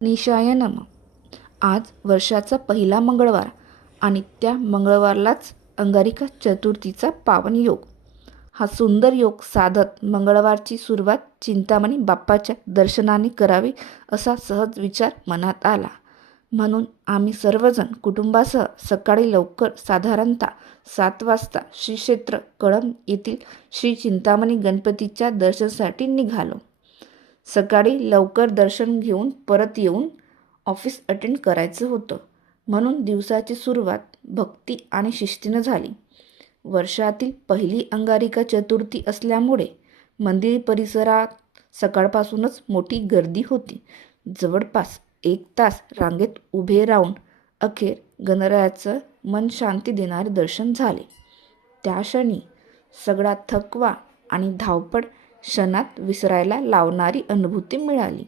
निशाय नम. आज वर्षाचा पहिला मंगळवार आणि त्या मंगळवारलाच अंगारिका चतुर्थीचा पावन योग. हा सुंदर योग साधत मंगळवारची सुरुवात चिंतामणी बाप्पाच्या दर्शनाने करावी असा सहज विचार मनात आला. म्हणून आम्ही सर्वजण कुटुंबासह सकाळी लवकर साधारणतः 7 वाजता श्री क्षेत्र कळंब येथील श्री चिंतामणी गणपतीच्या दर्शनासाठी निघालो. सकाळी लवकर दर्शन घेऊन परत येऊन ऑफिस अटेंड करायचं होतं, म्हणून दिवसाची सुरुवात भक्ती आणि शिस्तीनं झाली. वर्षातील पहिली अंगारिका चतुर्थी असल्यामुळे मंदिर परिसरात सकाळपासूनच मोठी गर्दी होती. जवळपास 1 तास रांगेत उभे राहून अखेर गणरायाचं मन शांती देणारे दर्शन झाले. त्या क्षणी सगळा थकवा आणि धावपळ क्षणात विसरायला लावणारी अनुभूती मिळाली.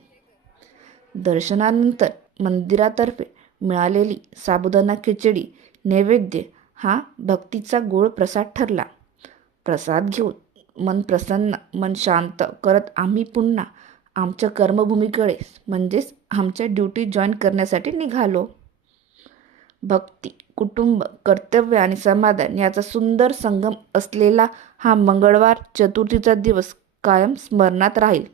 दर्शनानंतर मंदिरातर्फे मिळालेली साबुदाणा खिचडी नैवेद्य हा भक्तीचा गोड प्रसाद ठरला. प्रसाद घेऊन मन प्रसन्न, मन शांत करत आम्ही पुन्हा आमच्या कर्मभूमीकडे म्हणजेच आमच्या ड्युटी जॉईन करण्यासाठी निघालो. भक्ती, कुटुंब, कर्तव्य आणि समाधान याचा सुंदर संगम असलेला हा मंगळवार चतुर्थीचा दिवस कायम स्मरणात राहील.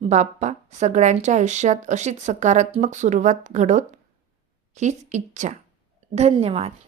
बाप्पा सगळ्यांच्या आयुष्यात अशीच सकारात्मक सुरुवात घडवत हीच इच्छा. धन्यवाद.